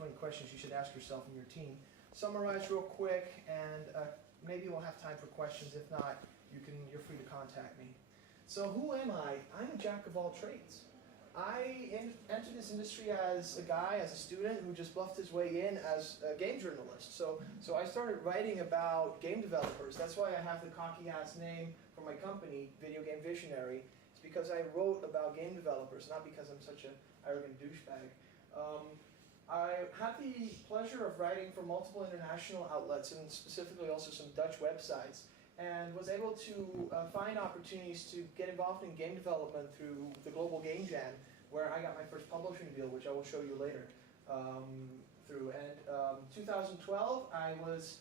20 questions you should ask yourself and your team. Summarize real quick, and maybe we'll have time for questions. If not, you're free to contact me. So who am I? I'm a jack of all trades. I entered this industry as a guy, as a student who just bluffed his way in as a game journalist. So I started writing about game developers. That's why I have the cocky-ass name for my company, Video Game Visionary. It's because I wrote about game developers, not because I'm such an arrogant douchebag. I had the pleasure of writing for multiple international outlets, and specifically also some Dutch websites, and was able to find opportunities to get involved in game development through the Global Game Jam, where I got my first publishing deal, which I will show you later. Through. And 2012, I was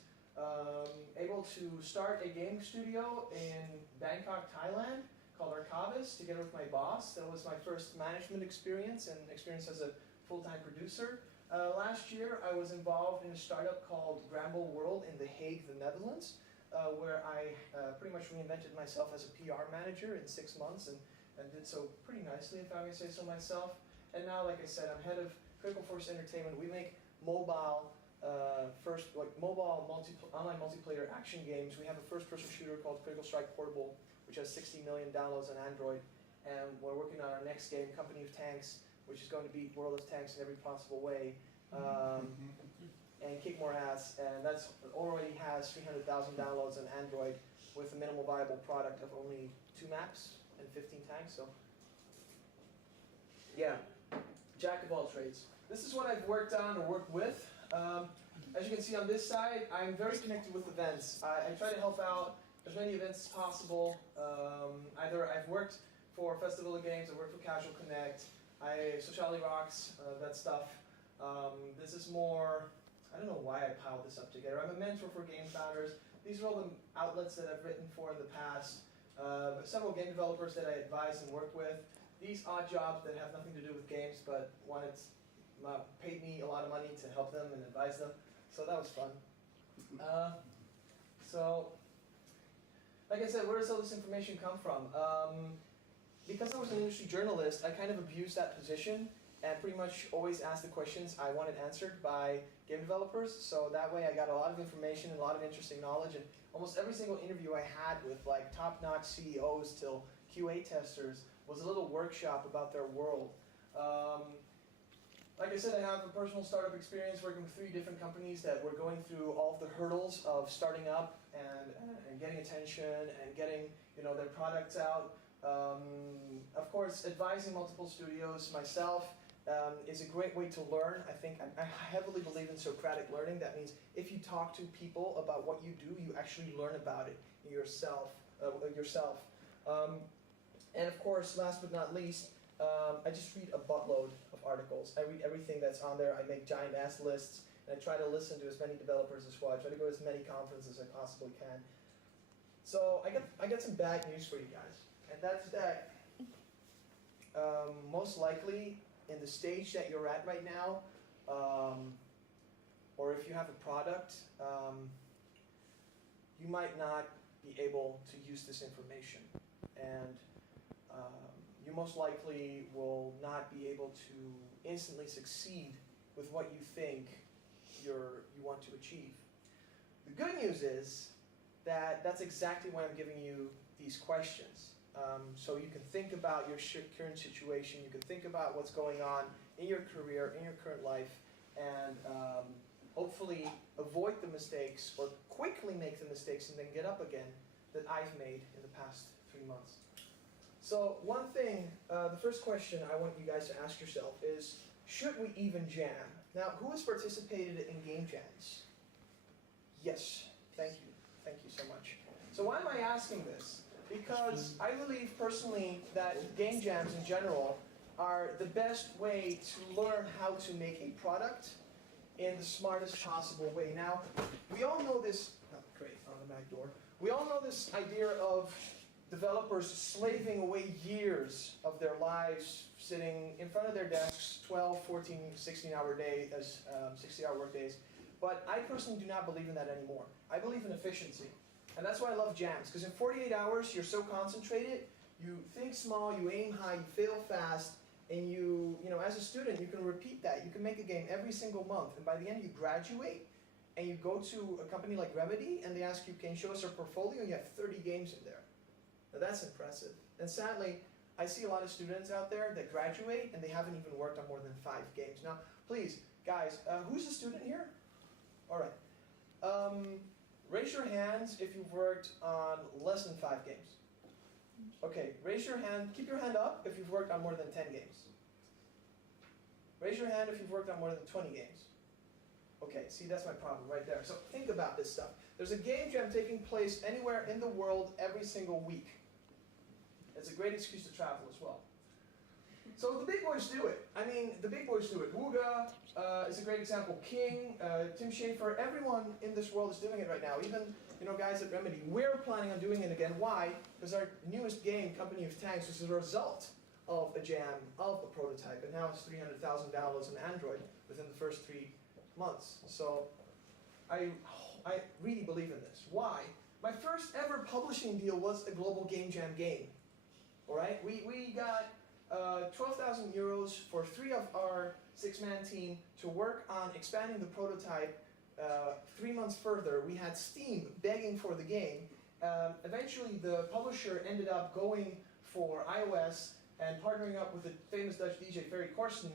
able to start a game studio in Bangkok, Thailand, called Arcavis, together with my boss. That was my first management experience and experience as a full-time producer. Last year, I was involved in a startup called Bramble World in The Hague, the Netherlands, where I pretty much reinvented myself as a PR manager in 6 months, and did so pretty nicely, if I may say so myself. And now, like I said, I'm head of Critical Force Entertainment. We make mobile, online multiplayer action games. We have a first-person shooter called Critical Strike Portable, which has 60 million downloads on Android. And we're working on our next game, Company of Tanks, which is going to beat World of Tanks in every possible way. And kick more ass, and that's already has 300,000 downloads on Android with a minimal viable product of only 2 maps and 15 tanks. So, yeah, jack of all trades. This is what I've worked on or worked with. As you can see on this side, I'm very connected with events. I try to help out as many events as possible. Either I've worked for Festival of Games, I've worked for Casual Connect, Sociality Rocks, that stuff. This is more, I don't know why I piled this up together. I'm a mentor for game founders. These are all the outlets that I've written for in the past. Several game developers that I advised and worked with. These odd jobs that have nothing to do with games, but paid me a lot of money to help them and advise them. So that was fun. So, like I said, where does all this information come from? Because I was an industry journalist, I kind of abused that position and pretty much always asked the questions I wanted answered by game developers. So that way I got a lot of information and a lot of interesting knowledge. And almost every single interview I had with like top-notch CEOs till QA testers was a little workshop about their world. Like I said, I have a personal startup experience working with 3 different companies that were going through all of the hurdles of starting up and getting attention and getting their products out. Of course, advising multiple studios myself is a great way to learn. I heavily believe in Socratic learning. That means if you talk to people about what you do, you actually learn about it yourself. And of course, last but not least, I just read a buttload of articles. I read everything that's on there. I make giant ass lists, and I try to listen to as many developers as well. I try to go to as many conferences as I possibly can. So I got some bad news for you guys, and that's that most likely in the stage that you're at right now, or if you have a product, you might not be able to use this information, and you most likely will not be able to instantly succeed with what you think you want to achieve. The good news is that that's exactly why I'm giving you these questions. So you can think about your current situation, you can think about what's going on in your career, in your current life, and hopefully avoid the mistakes or quickly make the mistakes and then get up again that I've made in the past 3 months. So one thing, the first question I want you guys to ask yourself is, should we even jam? Now, who has participated in game jams? Yes, thank you. Thank you so much. So why am I asking this? Because I believe personally that game jams in general are the best way to learn how to make a product in the smartest possible way. Now, we all know this, oh, great, on the back door. We all know this idea of developers slaving away years of their lives sitting in front of their desks, 12, 14, 16-hour days, 60-hour work days. But I personally do not believe in that anymore. I believe in efficiency. And that's why I love jams, because in 48 hours, you're so concentrated, you think small, you aim high, you fail fast, and you know, as a student, you can repeat that. You can make a game every single month, and by the end you graduate, and you go to a company like Remedy, and they ask you, can you show us your portfolio? And you have 30 games in there. Now that's impressive. And sadly, I see a lot of students out there that graduate, and they haven't even worked on more than 5 games. Now, please, guys, who's a student here? All right. Raise your hands if you've worked on less than 5 games. Okay, raise your hand, keep your hand up if you've worked on more than 10 games. Raise your hand if you've worked on more than 20 games. Okay, see, that's my problem right there. So think about this stuff. There's a game jam taking place anywhere in the world every single week. It's a great excuse to travel as well. So the big boys do it. I mean, the big boys do it. Wooga is a great example. King, Tim Schafer, everyone in this world is doing it right now. Even, you know, guys at Remedy. We're planning on doing it again. Why? Because our newest game, Company of Tanks, was a result of a jam, of a prototype, and now it's $300,000 on Android within the first 3 months. So I really believe in this. Why? My first ever publishing deal was a global game jam game. All right, we got 12,000 euros for 3 of our 6-man team to work on expanding the prototype 3 months further. We had Steam begging for the game. Eventually, the publisher ended up going for iOS and partnering up with the famous Dutch DJ Ferry Corsten.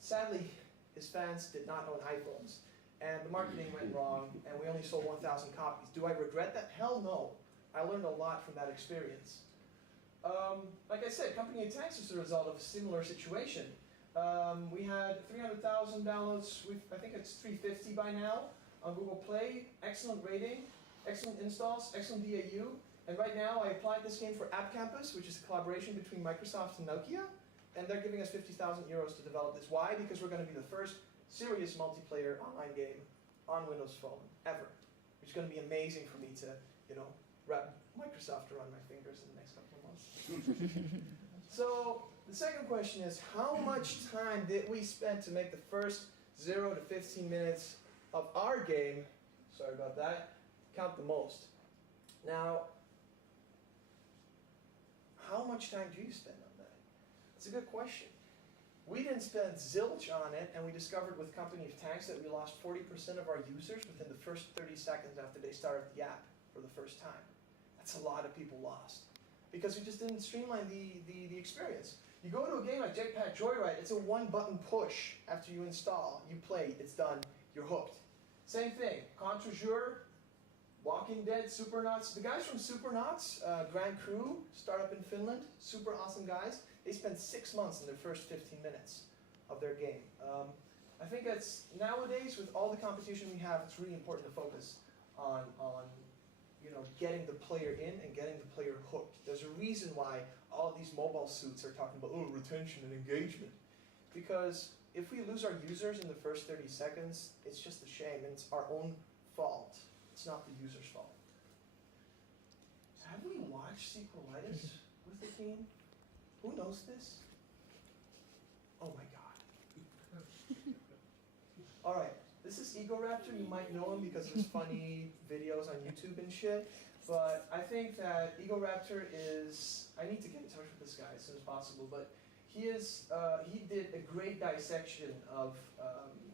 Sadly, his fans did not own iPhones, and the marketing went wrong, and we only sold 1,000 copies. Do I regret that? Hell no. I learned a lot from that experience. Like I said, Company of Tanks is the result of a similar situation. We had 300,000 downloads, I think it's 350 by now, on Google Play. Excellent rating, excellent installs, excellent DAU. And right now I applied this game for App Campus, which is a collaboration between Microsoft and Nokia. And they're giving us 50,000 euros to develop this. Why? Because we're going to be the first serious multiplayer online game on Windows Phone ever. Which is going to be amazing for me to, you know, wrap Microsoft around my fingers in the next couple of months. So the second question is, how much time did we spend to make the first 0 to 15 minutes of our game, sorry about that, count the most? Now, how much time do you spend on that? It's a good question. We didn't spend zilch on it, and we discovered with Company of Tanks that we lost 40% of our users within the first 30 seconds after they started the app for the first time. That's a lot of people lost, because we just didn't streamline the experience. You go to a game like Jetpack Joyride, it's a 1-button push. After you install, you play, it's done, you're hooked. Same thing, Contre-Jour, Walking Dead, Supernauts. The guys from Supernauts, Grand Crew, startup in Finland, super awesome guys. They spent 6 months in their first 15 minutes of their game. I think that's, nowadays, with all the competition we have, it's really important to focus on you know, getting the player in and getting the player hooked. There's a reason why all these mobile suits are talking about, oh, retention and engagement. Because if we lose our users in the first 30 seconds, it's just a shame, and it's our own fault. It's not the user's fault. Have we watched Quo Vadis with the team? Who knows this? Oh my God. All right. This is Egoraptor. You might know him because of his funny videos on YouTube and shit. But I think that Egoraptor is, I need to get in touch with this guy as soon as possible, but he did a great dissection of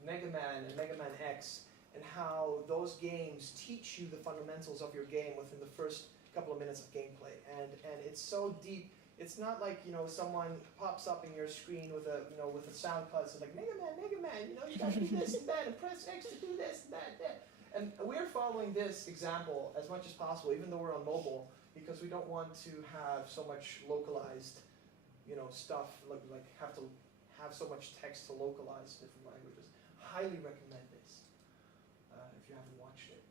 Mega Man and Mega Man X, and how those games teach you the fundamentals of your game within the first couple of minutes of gameplay. And it's so deep. It's not like, you know, someone pops up in your screen with a, you know, with a sound card, so like, Mega Man, you know, you gotta do this and that, and press X to do this and that. And we're following this example as much as possible, even though we're on mobile, because we don't want to have so much localized, you know, stuff, like have to have so much text to localize different languages. Highly recommend this, if you haven't watched it.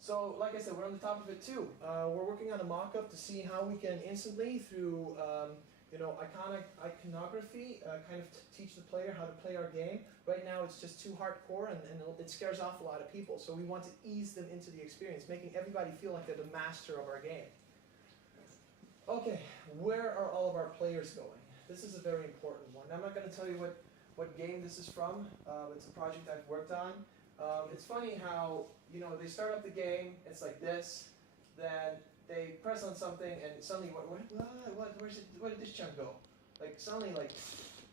So, like I said, we're on the top of it too. We're working on a mock-up to see how we can instantly, through you know, iconography, kind of teach the player how to play our game. Right now it's just too hardcore, and it scares off a lot of people. So we want to ease them into the experience, making everybody feel like they're the master of our game. Okay, where are all of our players going? This is a very important one. I'm not going to tell you what game this is from. It's a project I've worked on. It's funny how, you know, they start up the game, it's like this, then they press on something, and suddenly, where did this chunk go? Like suddenly like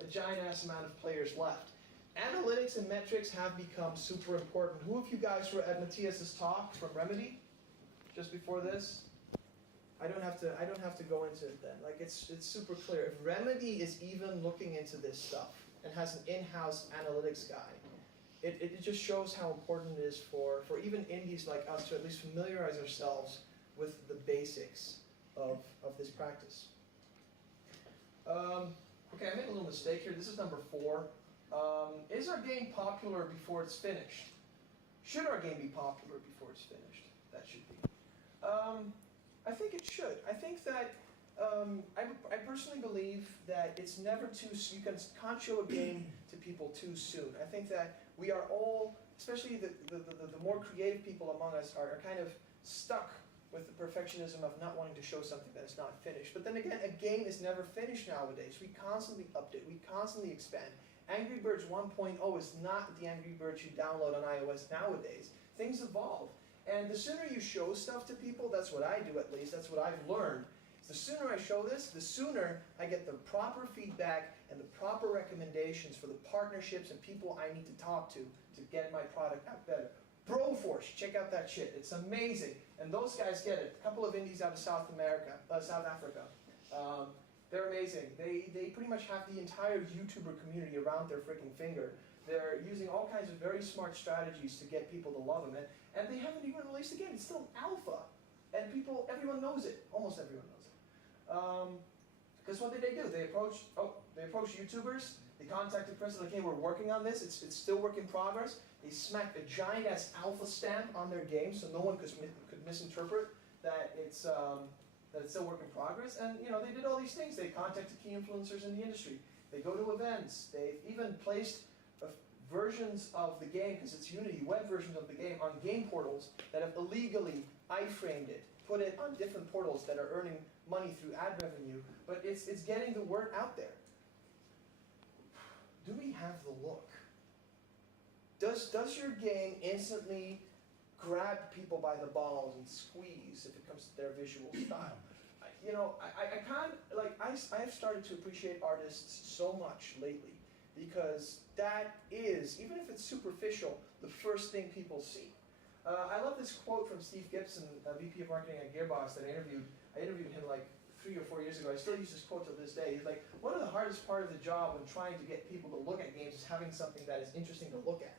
a giant ass amount of players left. Analytics and metrics have become super important. Who of you guys were at Matthias's talk from Remedy just before this? I don't have to go into it then. Like it's super clear. If Remedy is even looking into this stuff and has an in-house analytics guy, it just shows how important it is for even indies like us to at least familiarize ourselves with the basics of this practice. Okay, I made a little mistake here. This is number 4. Is our game popular before it's finished? Should our game be popular before it's finished? That should be. I think it should. I think that I personally believe that it's never too soon. You can't show a game to people too soon. I think that we are all, especially the more creative people among us, are kind of stuck with the perfectionism of not wanting to show something that is not finished. But then again, a game is never finished nowadays. We constantly update, we constantly expand. Angry Birds 1.0 is not the Angry Birds you download on iOS nowadays. Things evolve. And the sooner you show stuff to people, that's what I do at least, that's what I've learned. The sooner I show this, the sooner I get the proper feedback and the proper recommendations for the partnerships and people I need to talk to get my product out better. Broforce, check out that shit. It's amazing. And those guys get it. A couple of indies out of South Africa. They're amazing. They pretty much have the entire YouTuber community around their freaking finger. They're using all kinds of very smart strategies to get people to love them. And they haven't even released a game. It's still alpha. And everyone knows it. Almost everyone knows it. Because what did they do? They approached YouTubers. They contacted press like, hey, we're working on this. It's still work in progress. They smacked a giant ass alpha stamp on their game so no one could misinterpret that it's still work in progress. And they did all these things. They contacted key influencers in the industry. They go to events. They've even placed versions of the game, because it's Unity, web versions of the game on game portals that have illegally iframed it, put it on different portals that are earning money through ad revenue, but it's getting the word out there. Do we have the look? Does your game instantly grab people by the balls and squeeze if it comes to their visual style? I have started to appreciate artists so much lately, because that is, even if it's superficial, the first thing people see. I love this quote from Steve Gibson, VP of Marketing at Gearbox, that I interviewed him like 3 or 4 years ago. I still use this quote to this day. He's like, one of the hardest part of the job when trying to get people to look at games is having something that is interesting to look at.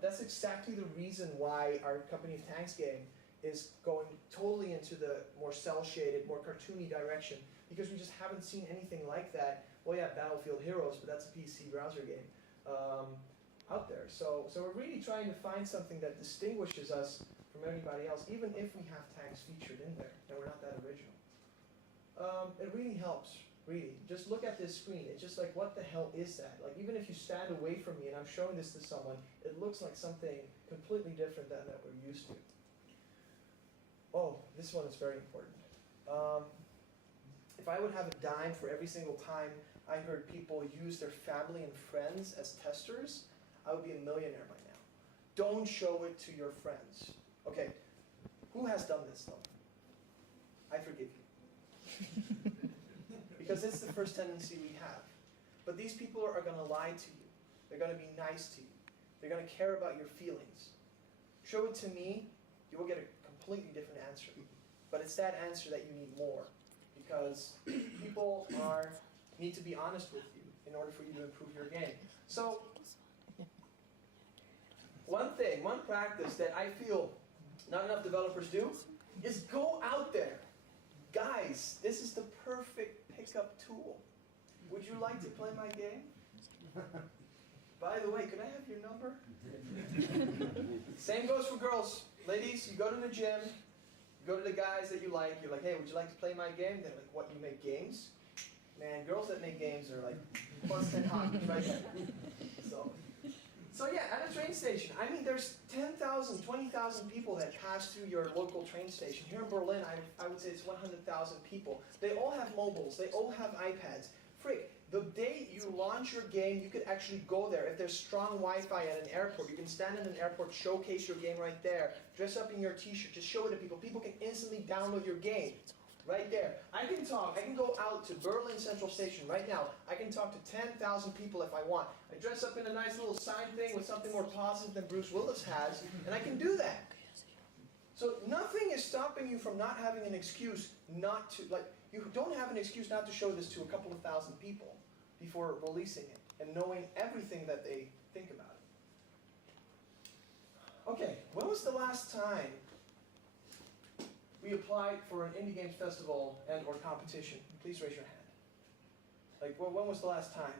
That's exactly the reason why our Company of Tanks game is going totally into the more cel-shaded, more cartoony direction, because we just haven't seen anything like that. Well, yeah, Battlefield Heroes, but that's a PC browser game out there. So we're really trying to find something that distinguishes us from everybody else, even if we have tanks featured in there, and we're not that original. It really helps, really. Just look at this screen. It's just like, what the hell is that? Like, even if you stand away from me and I'm showing this to someone, it looks like something completely different than that we're used to. Oh, this one is very important. If I would have a dime for every single time I heard people use their family and friends as testers, I would be a millionaire by now. Don't show it to your friends. Okay, who has done this though? I forgive you. Because it's the first tendency we have. But these people are going to lie to you. They're going to be nice to you. They're going to care about your feelings. Show it to me, you will get a completely different answer. But it's that answer that you need more. Because people need to be honest with you in order for you to improve your game. So, one practice that I feel not enough developers do is go out there. Guys, this is the perfect pickup tool. Would you like to play my game? By the way, could I have your number? Same goes for girls. Ladies, you go to the gym, you go to the guys that you like, you're like, hey, would you like to play my game? They're like, what, you make games? Man, girls that make games are like plus 10 hot, right? So yeah, at a train station, I mean, there's 10,000, 20,000 people that pass through your local train station. Here in Berlin, I would say it's 100,000 people. They all have mobiles. They all have iPads. Frick, the day you launch your game, you could actually go there. If there's strong Wi-Fi at an airport, you can stand in an airport, showcase your game right there, dress up in your t-shirt, just show it to people. People can instantly download your game. right there. I can go out to Berlin Central Station right now. I can talk to 10,000 people if I want. I dress up in a nice little sign thing with something more positive than Bruce Willis has, and I can do that. So nothing is stopping you from not having an excuse not to, you don't have an excuse not to show this to a couple of thousand people before releasing it and knowing everything that they think about it. Okay, when was the last time we applied for an indie games festival and or competition? Please raise your hand. When was the last time?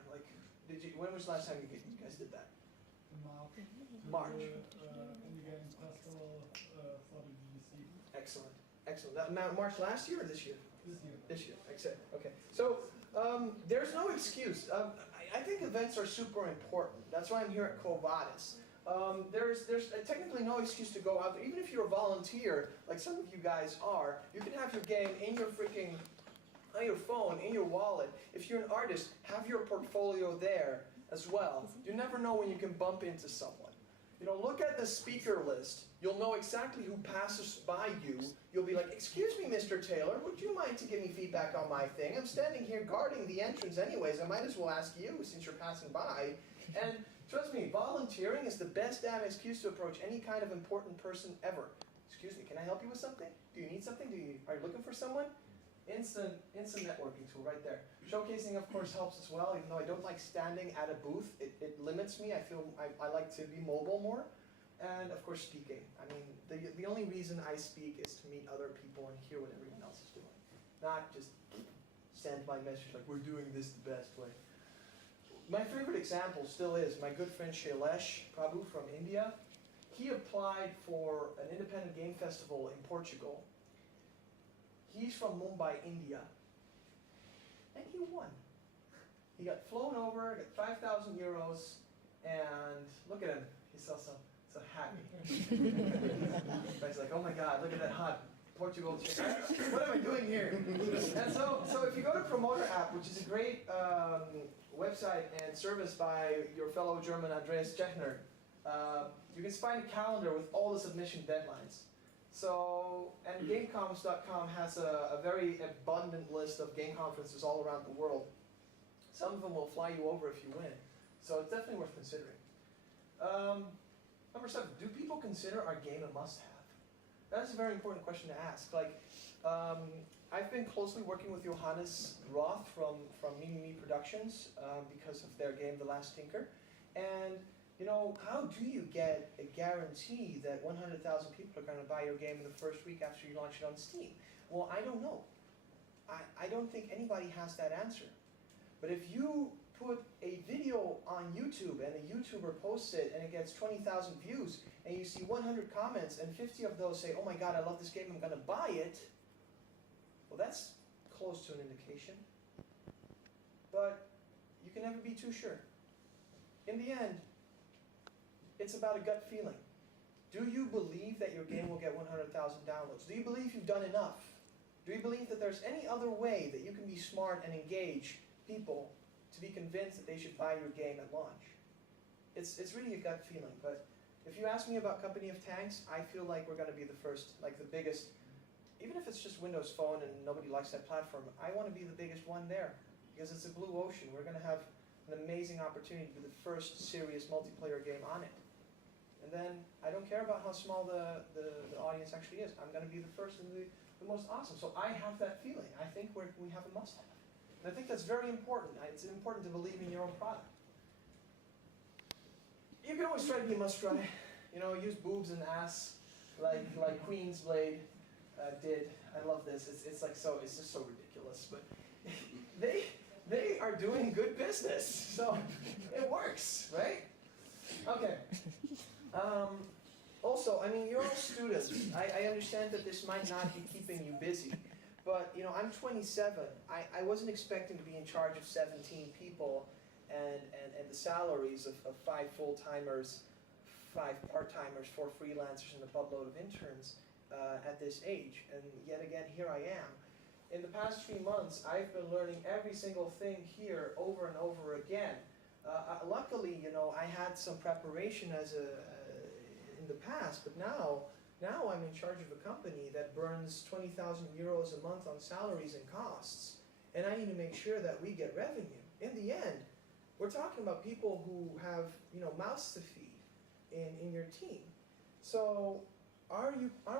When was the last time you guys did that? March. Indie games festival for the BBC. Excellent, excellent. March last year or this year? This year. This year, excellent. Okay. So there's no excuse. I think events are super important. That's why I'm here at Quo Vadis. There's technically no excuse to go out there. Even if you're a volunteer, like some of you guys are, you can have your game in your freaking, on your phone, in your wallet. If you're an artist, have your portfolio there as well. You never know when you can bump into someone. Look at the speaker list. You'll know exactly who passes by you. You'll be like, excuse me, Mr. Taylor, would you mind to give me feedback on my thing? I'm standing here guarding the entrance anyways. I might as well ask you since you're passing by. And trust me, volunteering is the best damn excuse to approach any kind of important person ever. Excuse me, can I help you with something? Do you need something? Are you looking for someone? Instant networking tool right there. Showcasing, of course, helps as well, even though I don't like standing at a booth. It limits me. I like to be mobile more. And, of course, speaking. I mean, the only reason I speak is to meet other people and hear what everyone else is doing. Not just send my message like, we're doing this the best way. My favorite example still is my good friend Shailesh Prabhu from India. He applied for an independent game festival in Portugal. He's from Mumbai, India. And he won. He got flown over, got 5,000 euros, and look at him. He's so happy. He's like, oh my God, look at that hot Portugal chick. What am I doing here? And so if you go to Promoter app, which is a great website and service by your fellow German Andreas Chechner, you can find a calendar with all the submission deadlines. So, and gamecoms.com has a very abundant list of game conferences all around the world. Some of them will fly you over if you win. So it's definitely worth considering. Number 7, do people consider our game a must-have? That's a very important question to ask. I've been closely working with Johannes Roth from Mimi Productions because of their game, The Last Tinker. And how do you get a guarantee that 100,000 people are going to buy your game in the first week after you launch it on Steam? Well, I don't know. I don't think anybody has that answer. But if you put a video on YouTube and a YouTuber posts it and it gets 20,000 views and you see 100 comments and 50 of those say, oh my God, I love this game, I'm going to buy it, well, that's close to an indication. But you can never be too sure. In the end, it's about a gut feeling. Do you believe that your game will get 100,000 downloads? Do you believe you've done enough? Do you believe that there's any other way that you can be smart and engage people to be convinced that they should buy your game at launch? It's really a gut feeling, but if you ask me about Company of Tanks, I feel like we're going to be the first, like the biggest, even if it's just Windows Phone and nobody likes that platform, I want to be the biggest one there, because it's a blue ocean. We're going to have an amazing opportunity to be the first serious multiplayer game on it. And then, I don't care about how small the audience actually is. I'm going to be the first and the most awesome. So I have that feeling. I think we have a must-have. And I think that's very important. It's important to believe in your own product. You can always try to be a must-try. Use boobs and ass like Queen's Blade did. I love this. It's just so ridiculous. But they are doing good business. So it works, right? Okay. Also, you're all students. I understand that this might not be keeping you busy, but I'm 27. I wasn't expecting to be in charge of 17 people and the salaries of 5 full-timers, 5 part-timers, 4 freelancers, and a buttload of interns at this age. And yet again, here I am. In the past 3 months, I've been learning every single thing here over and over again. Luckily, I had some preparation in the past, but now, Now I'm in charge of a company that burns 20,000 euros a month on salaries and costs, and I need to make sure that we get revenue. In the end, we're talking about people who have, mouths to feed in your team. So are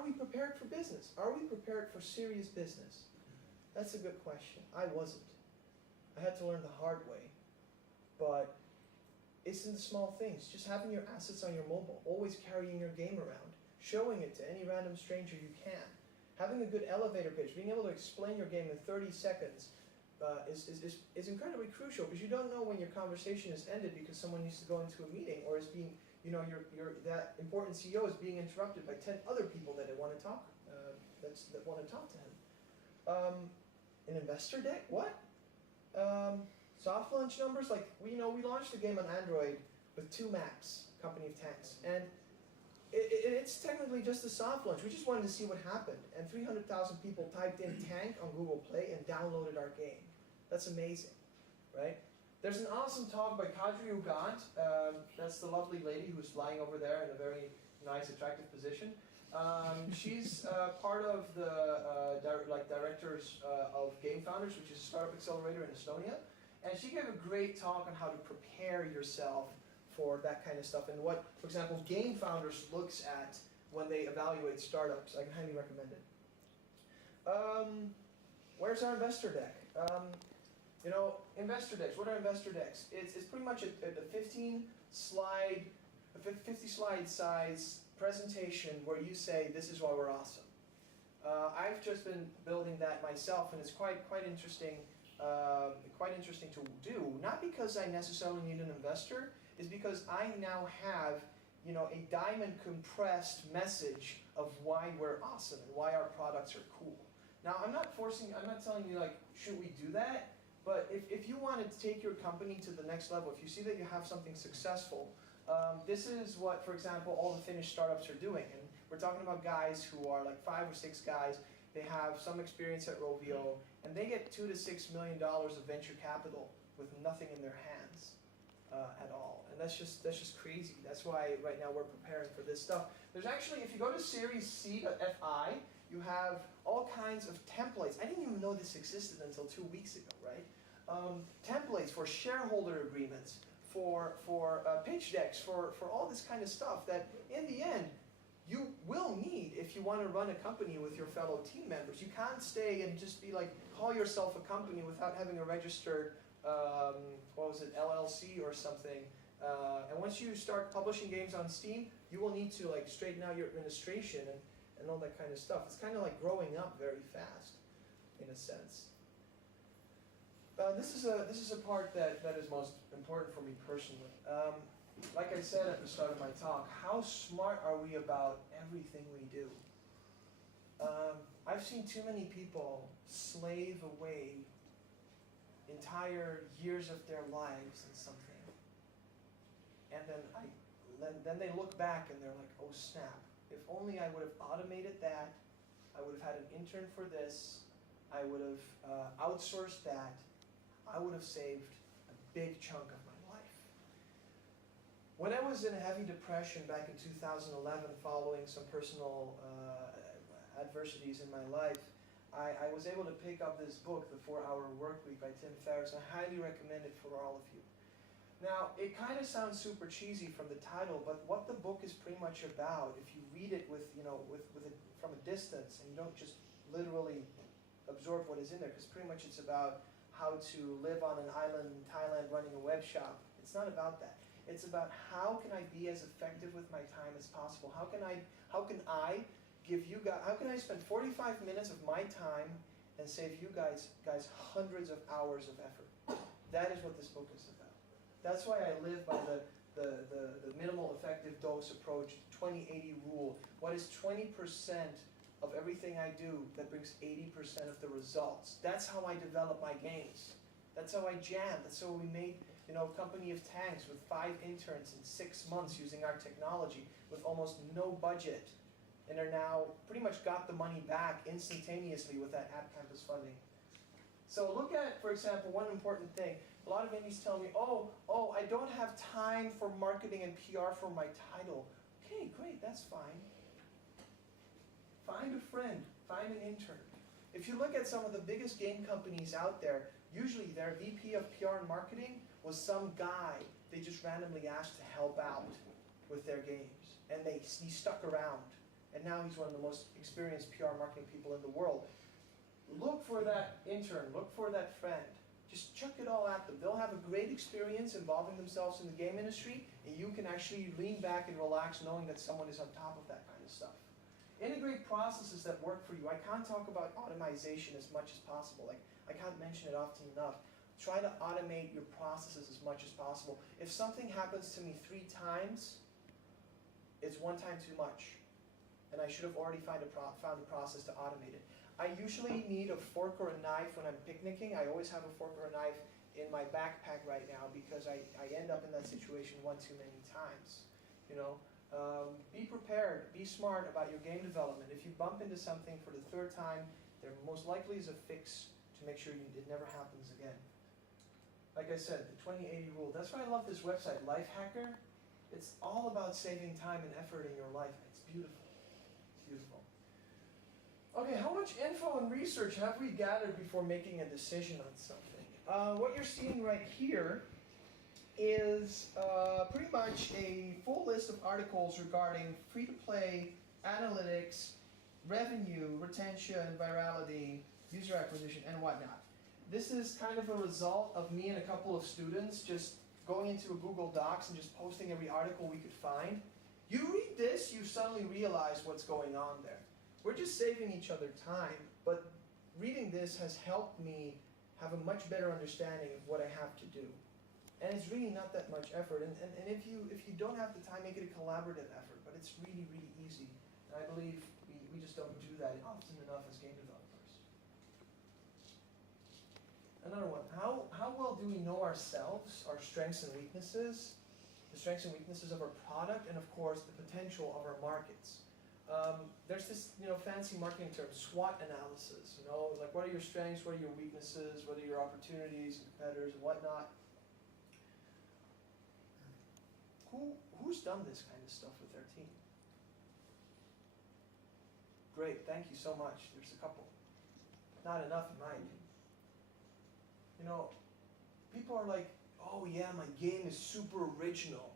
we prepared for business? Are we prepared for serious business? That's a good question. I wasn't. I had to learn the hard way. But it's in the small things. Just having your assets on your mobile, always carrying your game around, showing it to any random stranger you can, having a good elevator pitch, being able to explain your game in 30 seconds is incredibly crucial, because you don't know when your conversation is ended because someone needs to go into a meeting, or is being, that important CEO is being interrupted by 10 other people that want to talk, that want to talk to him. An investor deck? What? Soft launch numbers? Like, we launched a game on Android with 2 maps, Company of Tanks, and it's technically just a soft launch. We just wanted to see what happened, and 300,000 people typed in tank on Google Play and downloaded our game. That's amazing, right? There's an awesome talk by Kadri Ugant. That's the lovely lady who's lying over there in a very nice, attractive position. She's part of the directors of Game Founders, which is a startup accelerator in Estonia. And she gave a great talk on how to prepare yourself for that kind of stuff, and what, for example, Game Founders looks at when they evaluate startups. I can highly recommend it. Where's our investor deck? Investor decks. What are investor decks? It's pretty much a 50 slide size presentation where you say, this is why we're awesome. I've just been building that myself, and it's quite interesting. Quite interesting to do. Not because I necessarily need an investor, is because I now have, a diamond compressed message of why we're awesome and why our products are cool. Now, I'm not telling you, should we do that? But if you want to take your company to the next level, if you see that you have something successful, this is what, for example, all the Finnish startups are doing. And we're talking about guys who are 5 or 6 guys. They have some experience at Rovio, and they get $2 to $6 million of venture capital with nothing in their hands at all. And that's just crazy. That's why right now we're preparing for this stuff. There's actually, if you go to Series C.fi, you have all kinds of templates. I didn't even know this existed until 2 weeks ago, right? Templates for shareholder agreements, for pitch decks, for all this kind of stuff that in the end you will need if you want to run a company with your fellow team members. You can't stay and just be call yourself a company without having a registered, LLC or something. And once you start publishing games on Steam, you will need to straighten out your administration and all that kind of stuff. It's kind of like growing up very fast, in a sense. This is a part that is most important for me personally. Like I said at the start of my talk, how smart are we about everything we do? I've seen too many people slave away entire years of their lives in something, and then they look back and they're like, oh snap, if only I would have automated that, I would have had an intern for this, I would have outsourced that, I would have saved a big chunk of my life. When I was in a heavy depression back in 2011 following some personal adversities in my life, I was able to pick up this book, The 4-Hour Workweek by Tim Ferriss. I highly recommend it for all of you. Now, it kind of sounds super cheesy from the title, but what the book is pretty much about, if you read it from a distance and you don't just literally absorb what is in there, because pretty much it's about how to live on an island in Thailand running a web shop. It's not about that. It's about how can I be as effective with my time as possible? How can I spend 45 minutes of my time and save you guys hundreds of hours of effort? That is what this book is about. That's why I live by the minimal effective dose approach, 20-80 rule. What is 20% of everything I do that brings 80% of the results? That's how I develop my games. That's how I jam. That's how we made Company of Tanks with 5 interns in 6 months using our technology with almost no budget, and are now pretty much got the money back instantaneously with that App Campus funding. So look at, for example, one important thing. A lot of indies tell me, oh, I don't have time for marketing and PR for my title. Okay, great, that's fine. Find a friend, find an intern. If you look at some of the biggest game companies out there, usually their VP of PR and marketing was some guy they just randomly asked to help out with their games. And he stuck around. And now he's one of the most experienced PR marketing people in the world. Look for that intern, look for that friend. Just chuck it all at them. They'll have a great experience involving themselves in the game industry, and you can actually lean back and relax knowing that someone is on top of that kind of stuff. Integrate processes that work for you. I can't talk about automation as much as possible. Like, I can't mention it often enough. Try to automate your processes as much as possible. If something happens to me 3 times, it's 1 time too much. And I should have already found a process to automate it. I usually need a fork or a knife when I'm picnicking. I always have a fork or a knife in my backpack right now because I end up in that situation 1 too many times. You know, be prepared, be smart about your game development. If you bump into something for the 3rd time, there most likely is a fix to make sure it never happens again. Like I said, the 20/80 rule. That's why I love this website, Lifehacker. It's all about saving time and effort in your life. It's beautiful. It's beautiful. Okay, how much info and research have we gathered before making a decision on something? What you're seeing right here is pretty much a full list of articles regarding free-to-play, analytics, revenue, retention, virality, user acquisition, and whatnot. This is kind of a result of me and a couple of students just going into a Google Docs and just posting every article we could find. You read this, you suddenly realize what's going on there. We're just saving each other time, but reading this has helped me have a much better understanding of what I have to do. And it's really not that much effort. And if you don't have the time, make it a collaborative effort. But it's really, really easy. And I believe we just don't do that often enough as game developers. Another one. How well do we know ourselves, our strengths and weaknesses, the strengths and weaknesses of our product, and of course the potential of our markets? There's this, fancy marketing term, SWOT analysis. Like what are your strengths, what are your weaknesses, what are your opportunities, competitors, and whatnot. Who's done this kind of stuff with their team? Great, thank you so much. There's a couple. Not enough in my opinion. People are like, oh yeah, my game is super original.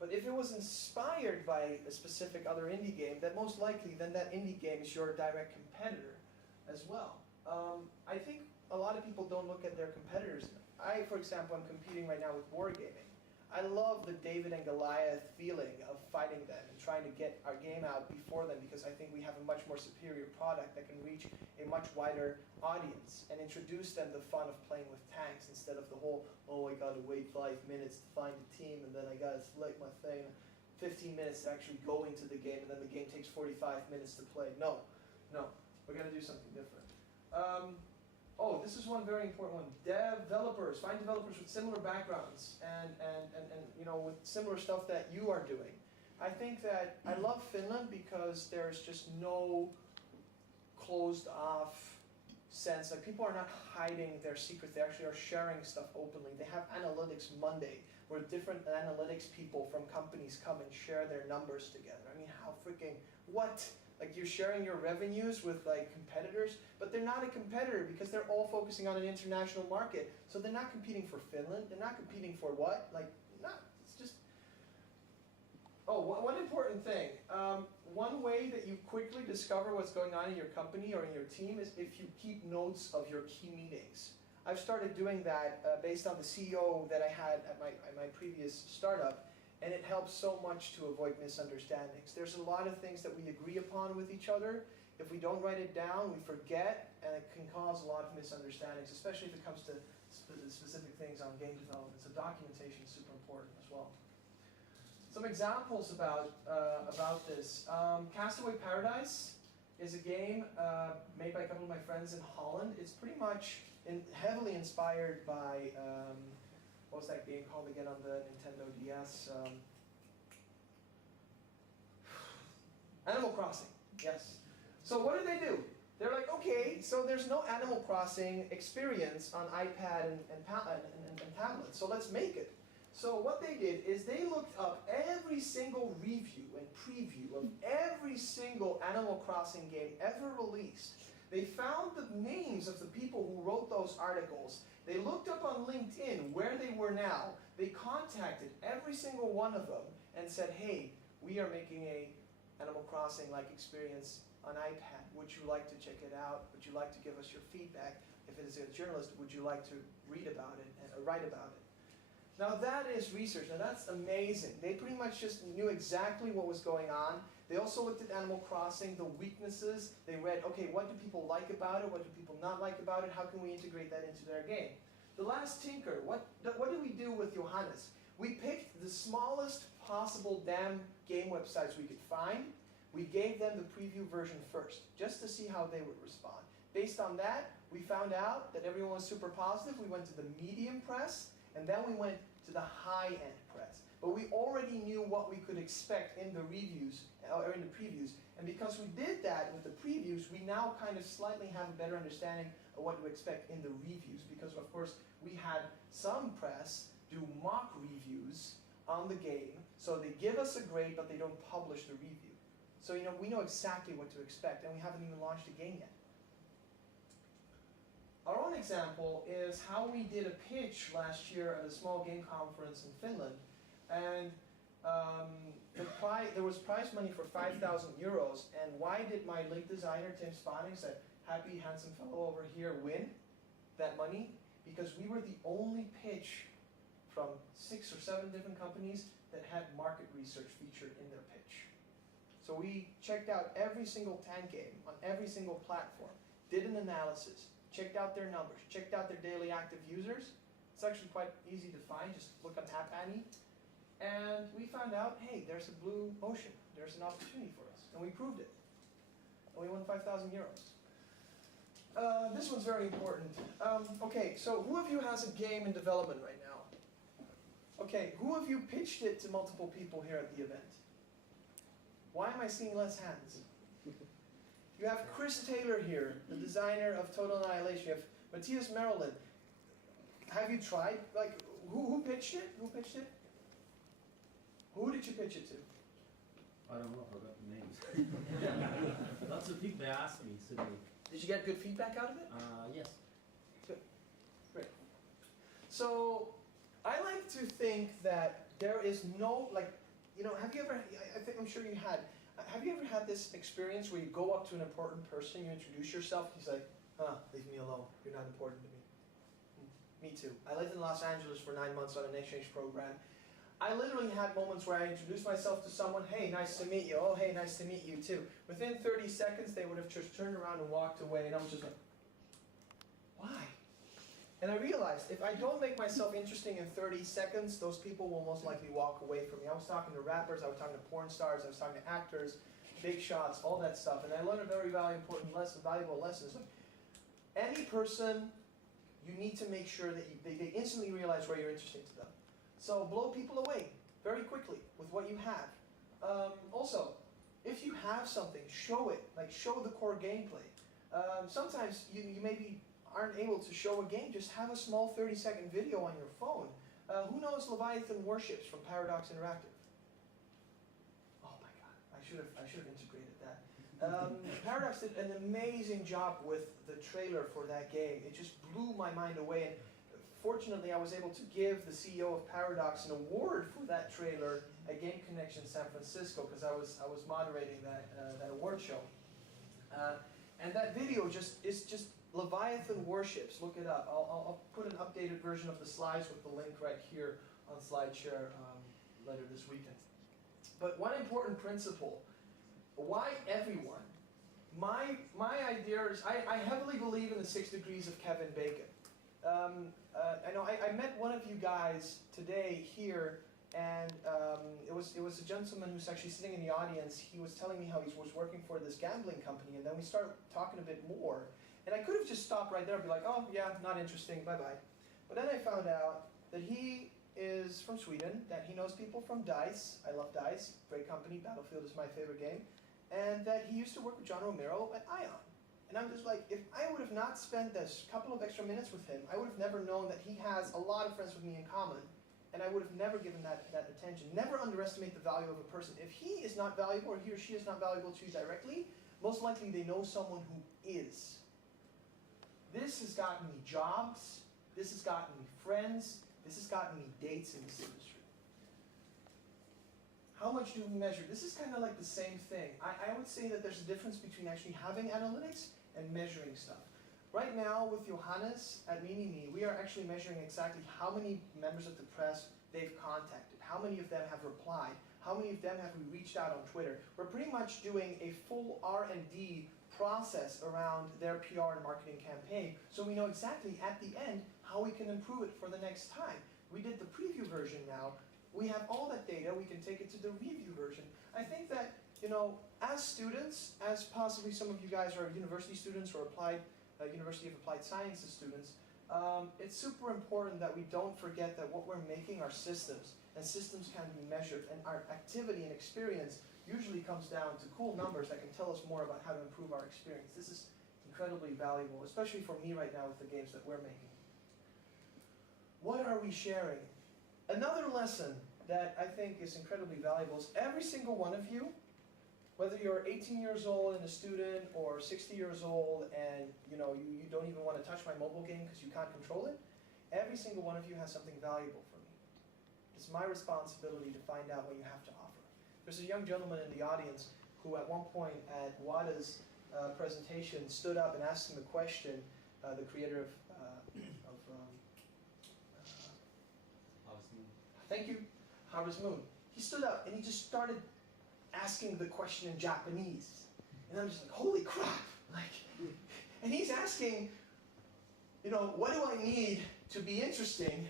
But if it was inspired by a specific other indie game, then most likely then that indie game is your direct competitor as well. I think a lot of people don't look at their competitors. I, for example, am competing right now with wargaming. I love the David and Goliath feeling of fighting them and trying to get our game out before them because I think we have a much more superior product that can reach a much wider audience and introduce them the fun of playing with tanks instead of the whole, oh, I gotta wait 5 minutes to find a team and then I gotta select my thing, 15 minutes to actually go into the game and then the game takes 45 minutes to play. No, we're gonna do something different. Oh, this is one very important one. Developers. Find developers with similar backgrounds and with similar stuff that you are doing. I think that I love Finland because there's just no closed off sense. Like people are not hiding their secrets. They actually are sharing stuff openly. They have Analytics Monday where different analytics people from companies come and share their numbers together. I mean, how freaking, what? Like you're sharing your revenues with like competitors, but they're not a competitor because they're all focusing on an international market. So they're not competing for Finland. They're not competing for what? Like, not. It's just. Oh, one important thing. One way that you quickly discover what's going on in your company or in your team is if you keep notes of your key meetings. I've started doing that based on the CEO that I had at my previous startup. And it helps so much to avoid misunderstandings. There's a lot of things that we agree upon with each other. If we don't write it down, we forget, and it can cause a lot of misunderstandings, especially if it comes to specific things on game development. So documentation is super important as well. Some examples about this. Castaway Paradise is a game made by a couple of my friends in Holland. It's pretty much heavily inspired by what was that game called again on the Nintendo DS? Animal Crossing, yes. So what do? They're like, okay, so there's no Animal Crossing experience on iPad and tablet, so let's make it. So what they did is they looked up every single review and preview of every single Animal Crossing game ever released. They found the names of the people who wrote those articles. They looked up on LinkedIn where they were now. They contacted every single one of them and said, hey, we are making a Animal Crossing-like experience on iPad. Would you like to check it out? Would you like to give us your feedback? If it is a journalist, would you like to read about it and write about it? Now that is research. Now that's amazing. They pretty much just knew exactly what was going on. They also looked at Animal Crossing, the weaknesses. They read, okay, what do people like about it? What do people not like about it? How can we integrate that into their game? The last tinker, what did we do with Johannes? We picked the smallest possible damn game websites we could find. We gave them the preview version first, just to see how they would respond. Based on that, we found out that everyone was super positive. We went to the medium press, and then we went to the high-end press. But we already knew what we could expect in the reviews, or in the previews. And because we did that with the previews, we now kind of slightly have a better understanding of what to expect in the reviews. Because, of course, we had some press do mock reviews on the game. So they give us a grade, but they don't publish the review. So we know exactly what to expect, and we haven't even launched the game yet. Our own example is how we did a pitch last year at a small game conference in Finland. And there was prize money for 5,000 euros. And why did my lead designer, Tim Spanings, that happy, handsome fellow over here, win that money? Because we were the only pitch from 6 or 7 different companies that had market research featured in their pitch. So we checked out every single tank game on every single platform, did an analysis, checked out their numbers, checked out their daily active users. It's actually quite easy to find, just look up App Annie. And we found out, hey, there's a blue ocean. There's an opportunity for us. And we proved it. And we won 5,000 euros. This one's very important. Okay, so who of you has a game in development right now? Okay, who of you pitched it to multiple people here at the event? Why am I seeing less hands? You have Chris Taylor here, the designer of Total Annihilation. You have Matthias Marilyn. Have you tried, like, who pitched it? Who pitched it? Who did you pitch it to? I don't know, I forgot the names. Lots of people asked me, so Did you get good feedback out of it? yes. Good. Great. So, I like to think that there is no, like, have you ever, I'm sure you had, have you ever had this experience where you go up to an important person, you introduce yourself, he's like, leave me alone, you're not important to me. Me too. I lived in Los Angeles for 9 months on an exchange program. I literally had moments where I introduced myself to someone, hey, nice to meet you, oh, hey, nice to meet you too. Within 30 seconds, they would have just turned around and walked away, and I was just like, why? And I realized, if I don't make myself interesting in 30 seconds, those people will most likely walk away from me. I was talking to rappers, I was talking to porn stars, I was talking to actors, big shots, all that stuff, and I learned a very valuable lesson. It's like, any person, you need to make sure that they instantly realize where you're interesting to them. So blow people away very quickly with what you have. Also, if you have something, show it. Like, show the core gameplay. Sometimes you maybe aren't able to show a game, just have a small 30-second video on your phone. Who knows Leviathan Warships from Paradox Interactive? Oh my god, I should have integrated that. Paradox did an amazing job with the trailer for that game. It just blew my mind away. And fortunately, I was able to give the CEO of Paradox an award for that trailer at Game Connection San Francisco, because I was moderating that award show. And that video is just Leviathan Warships. Look it up. I'll put an updated version of the slides with the link right here on SlideShare later this weekend. But one important principle: why everyone? My idea is I heavily believe in the 6 degrees of Kevin Bacon. I know I met one of you guys today here, and it was a gentleman who's actually sitting in the audience. He was telling me how he was working for this gambling company, and then we started talking a bit more. And I could have just stopped right there and be like, oh yeah, not interesting, bye-bye. But then I found out that he is from Sweden, that he knows people from DICE. I love DICE, great company, Battlefield is my favorite game. And that he used to work with John Romero at Ion. And I'm just like, if I would have not spent this couple of extra minutes with him, I would have never known that he has a lot of friends with me in common. and I would have never given that attention. Never underestimate the value of a person. If he is not valuable, or he or she is not valuable to you directly, most likely they know someone who is. This has gotten me jobs, this has gotten me friends, this has gotten me dates in this industry. How much do we measure? This is kind of like the same thing. I would say that there's a difference between actually having analytics and measuring stuff. Right now with Johannes at Mimimi, we are actually measuring exactly how many members of the press they've contacted, how many of them have replied, how many of them have we reached out on Twitter. We're pretty much doing a full R&D process around their PR and marketing campaign, so we know exactly at the end how we can improve it for the next time. We did the preview version now. We have all that data, we can take it to the review version. I think that, as students, as possibly some of you guys are university students or University of Applied Sciences students, it's super important that we don't forget that what we're making are systems, and systems can be measured, and our activity and experience usually comes down to cool numbers that can tell us more about how to improve our experience. This is incredibly valuable, especially for me right now with the games that we're making. What are we sharing? Another lesson that I think is incredibly valuable is every single one of you, whether you're 18 years old and a student or 60 years old and you don't even want to touch my mobile game because you can't control it, every single one of you has something valuable for me. It's my responsibility to find out what you have to offer. There's a young gentleman in the audience who at one point at Wada's presentation stood up and asked him a question, the creator of thank you, Harvest Moon. He stood up and he just started asking the question in Japanese. And I'm just like, holy crap. And he's asking, what do I need to be interesting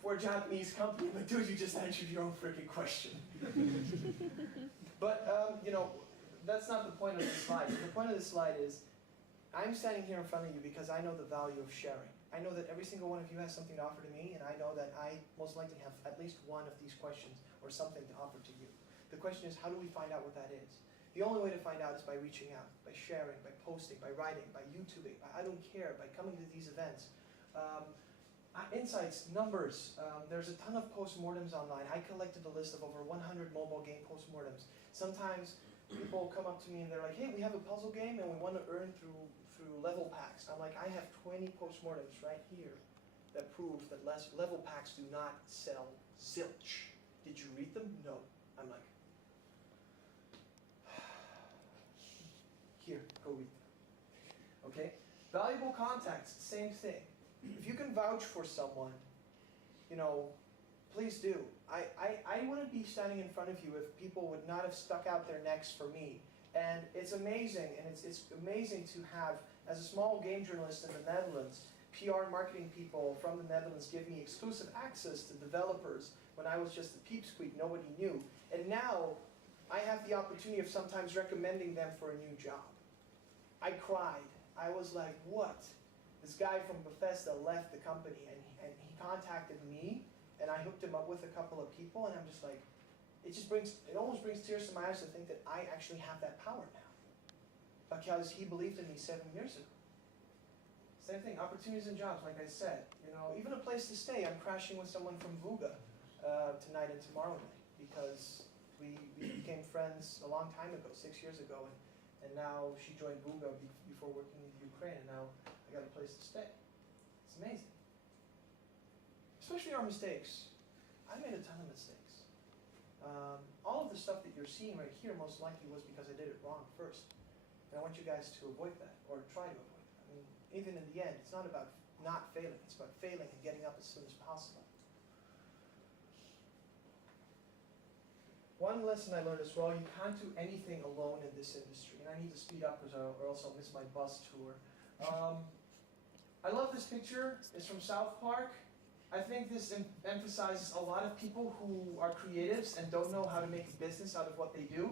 for a Japanese company? But dude, you just answered your own freaking question. But, that's not the point of this slide. The point of this slide is, I'm standing here in front of you because I know the value of sharing. I know that every single one of you has something to offer to me, and I know that I most likely have at least one of these questions or something to offer to you. The question is, how do we find out what that is? The only way to find out is by reaching out, by sharing, by posting, by writing, by YouTubing, by I don't care, by coming to these events. Insights, numbers, there's a ton of postmortems online. I collected a list of over 100 mobile game postmortems. Sometimes people come up to me and they're like, hey, we have a puzzle game and we want to earn through level packs. I'm like, I have 20 postmortems right here that prove that level packs do not sell zilch. Did you read them? No. I'm like, here, go read them. Okay? Valuable contacts, same thing. If you can vouch for someone, please do. I wouldn't be standing in front of you if people would not have stuck out their necks for me. And it's amazing, and it's amazing to have, as a small game journalist in the Netherlands, PR marketing people from the Netherlands give me exclusive access to developers when I was just a pipsqueak, nobody knew. And now, I have the opportunity of sometimes recommending them for a new job. I cried. I was like, what? This guy from Bethesda left the company, and he contacted me, and I hooked him up with a couple of people, and I'm just like, it almost brings tears to my eyes to think that I actually have that power now. Because he believed in me 7 years ago. Same thing, opportunities and jobs, like I said. Even a place to stay. I'm crashing with someone from Vuga tonight and tomorrow night, because we became friends a long time ago, 6 years ago, and now she joined Vuga before working in Ukraine, and now I got a place to stay. It's amazing. Especially our mistakes. I made a ton of mistakes. All of the stuff that you're seeing right here most likely was because I did it wrong first. And I want you guys to avoid that, or try to avoid that. I mean, even in the end, it's not about not failing, it's about failing and getting up as soon as possible. One lesson I learned as well, you can't do anything alone in this industry. And I need to speed up or else I'll miss my bus tour. I love this picture. It's from South Park. I think this emphasizes a lot of people who are creatives and don't know how to make a business out of what they do.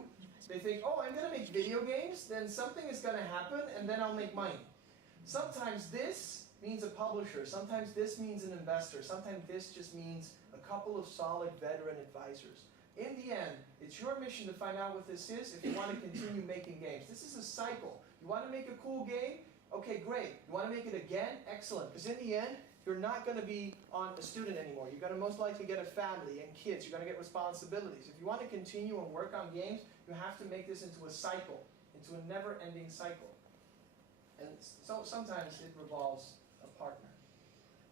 They think, oh, I'm going to make video games, then something is going to happen, and then I'll make money. Sometimes this means a publisher. Sometimes this means an investor. Sometimes this just means a couple of solid veteran advisors. In the end, it's your mission to find out what this is if you want to continue making games. This is a cycle. You want to make a cool game? Okay, great. You want to make it again? Excellent. Because in the end, you're not going to be a student anymore. You're going to most likely get a family and kids. You're going to get responsibilities. If you want to continue and work on games, you have to make this into a cycle, into a never-ending cycle. And so sometimes it revolves a partner.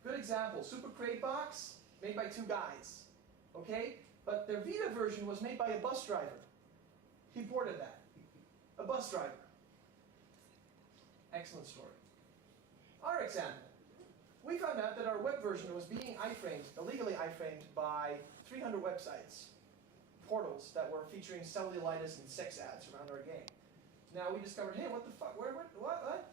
Good example, Super Crate Box, made by two guys. Okay? But their Vita version was made by a bus driver. He ported that. A bus driver. Excellent story. Our example. We found out that our web version was being iframed, illegally iframed, by 300 websites, portals that were featuring cellulitis and sex ads around our game. Now we discovered, hey, what the fuck, what?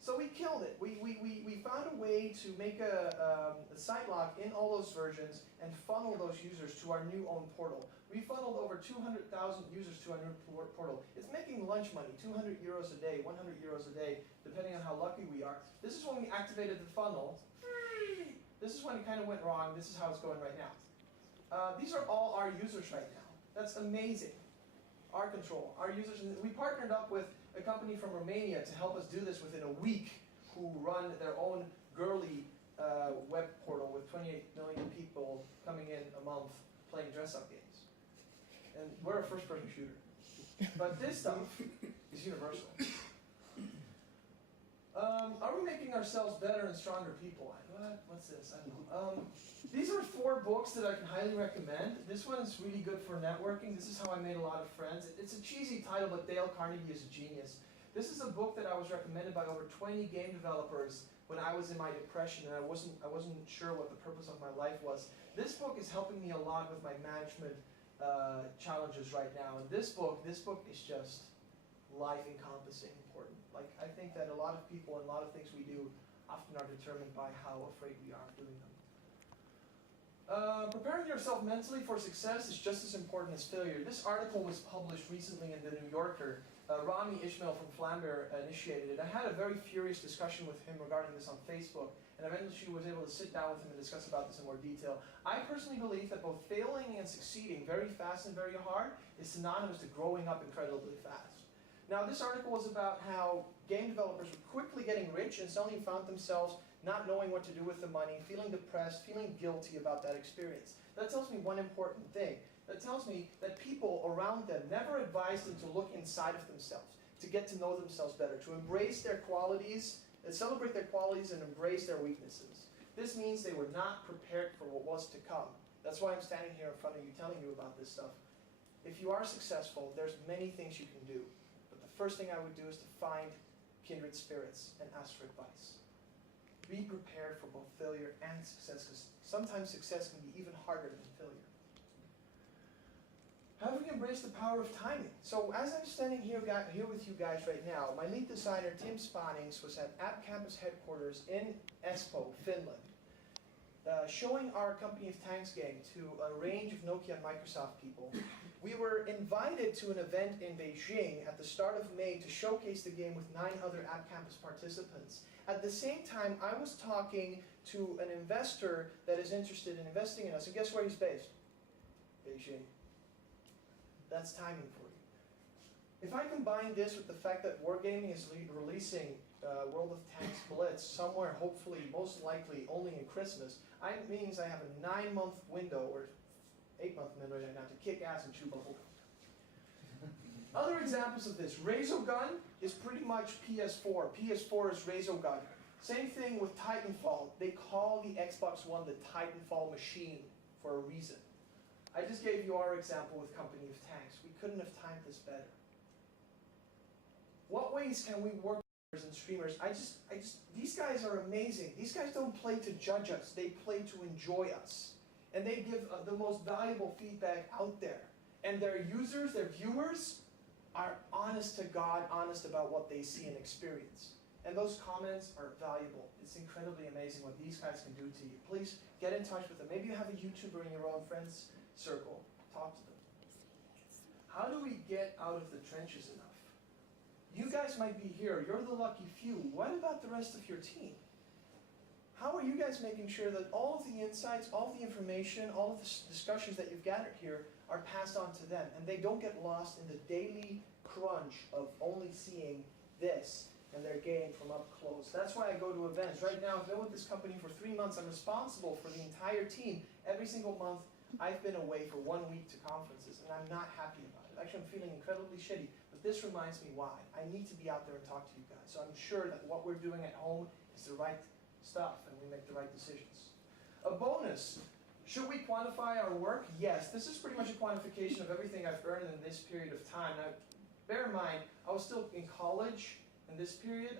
So we killed it. We found a way to make a site lock in all those versions and funnel those users to our new own portal. We funneled over 200,000 users to our new portal. It's making lunch money, 200 euros a day, 100 euros a day, depending on how lucky we are. This is when we activated the funnel. This is when it kind of went wrong. This is how it's going right now. These are all our users right now. That's amazing. Our control, our users. And we partnered up with a company from Romania to help us do this within a week, who run their own girly web portal with 28 million people coming in a month playing dress-up games. And we're a first-person shooter. But this stuff is universal. Are we making ourselves better and stronger people? What's this? I don't know. These are 4 books that I can highly recommend. This one is really good for networking. This is how I made a lot of friends. It's a cheesy title, but Dale Carnegie is a genius. This is a book that I was recommended by over 20 game developers when I was in my depression and I wasn't sure what the purpose of my life was. This book is helping me a lot with my management challenges right now. And this book is just life-encompassing important. Like, I think that a lot of people and a lot of things we do often are determined by how afraid we are of doing them. Preparing yourself mentally for success is just as important as failure. This article was published recently in the New Yorker. Rami Ishmael from Flambeer initiated it. I had a very furious discussion with him regarding this on Facebook, and eventually was able to sit down with him and discuss about this in more detail. I personally believe that both failing and succeeding very fast and very hard is synonymous to growing up incredibly fast. Now, this article was about how game developers were quickly getting rich and suddenly found themselves not knowing what to do with the money, feeling depressed, feeling guilty about that experience. That tells me one important thing. That tells me that people around them never advised them to look inside of themselves, to get to know themselves better, to embrace their qualities, and celebrate their qualities and embrace their weaknesses. This means they were not prepared for what was to come. That's why I'm standing here in front of you telling you about this stuff. If you are successful, there's many things you can do. But the first thing I would do is to find kindred spirits and ask for advice. Be prepared for both failure and success, because sometimes success can be even harder than failure. How do we embrace the power of timing? So as I'm standing here with you guys right now, my lead designer, Tim Spanings, was at App Campus headquarters in Espoo, Finland, showing our Company of Tanks game to a range of Nokia and Microsoft people. We were invited to an event in Beijing at the start of May to showcase the game with 9 other App Campus participants. At the same time, I was talking to an investor that is interested in investing in us, and guess where he's based? Beijing. That's timing for you. If I combine this with the fact that Wargaming is releasing World of Tanks Blitz somewhere, hopefully, most likely, only in Christmas, it means I have a 9-month window, or 8-month window right now, to kick ass and chew bubblegum. Other examples of this, Razogun is pretty much PS4. PS4 is Razogun. Same thing with Titanfall. They call the Xbox One the Titanfall machine for a reason. I just gave you our example with Company of Tanks. We couldn't have timed this better. What ways can we work with and streamers? These guys are amazing. These guys don't play to judge us. They play to enjoy us. And they give the most valuable feedback out there. And their users, their viewers, are honest to God, honest about what they see and experience. And those comments are valuable. It's incredibly amazing what these guys can do to you. Please get in touch with them. Maybe you have a YouTuber in your own friends circle. Talk to them. How do we get out of the trenches enough? You guys might be here. You're the lucky few. What about the rest of your team? How are you guys making sure that all of the insights, all of the information, all of the discussions that you've gathered here are passed on to them, and they don't get lost in the daily crunch of only seeing this and their game from up close. That's why I go to events. Right now, I've been with this company for 3 months. I'm responsible for the entire team. Every single month, I've been away for 1 week to conferences, and I'm not happy about it. Actually, I'm feeling incredibly shitty, but this reminds me why. I need to be out there and talk to you guys. So I'm sure that what we're doing at home is the right stuff, and we make the right decisions. A bonus. Should we quantify our work? Yes. This is pretty much a quantification of everything I've earned in this period of time. Now, bear in mind, I was still in college in this period.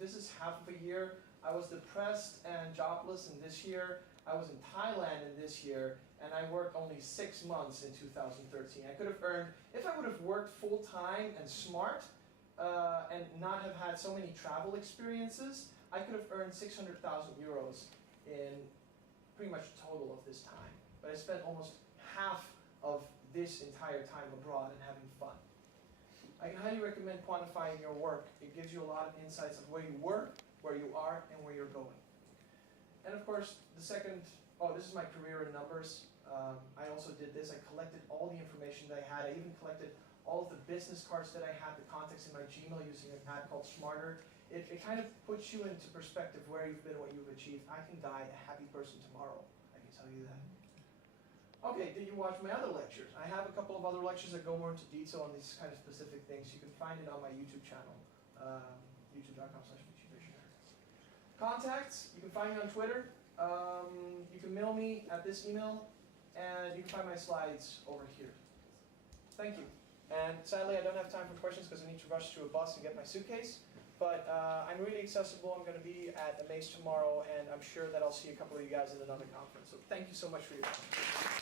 This is half of a year. I was depressed and jobless in this year. I was in Thailand in this year, and I worked only 6 months in 2013. I could have earned, if I would have worked full-time and smart, and not have had so many travel experiences, I could have earned 600,000 euros in pretty much total of this time. But I spent almost half of this entire time abroad and having fun. I can highly recommend quantifying your work. It gives you a lot of insights of where you were, where you are, and where you're going. And of course, the second, this is my career in numbers. I also did this. I collected all the information that I had. I even collected all of the business cards that I had, the contacts in my Gmail using an app called Smarter. It kind of puts you into perspective where you've been, what you've achieved. I can die a happy person tomorrow, I can tell you that. Okay, did you watch my other lectures? I have a couple of other lectures that go more into detail on these kind of specific things. You can find it on my YouTube channel, youtube.com/visionary. Contacts, you can find me on Twitter. You can mail me at this email, and you can find my slides over here. Thank you. And sadly, I don't have time for questions because I need to rush to a bus and get my suitcase. But I'm really accessible. I'm going to be at Amaze tomorrow, and I'm sure that I'll see a couple of you guys in another conference. So thank you so much for your time.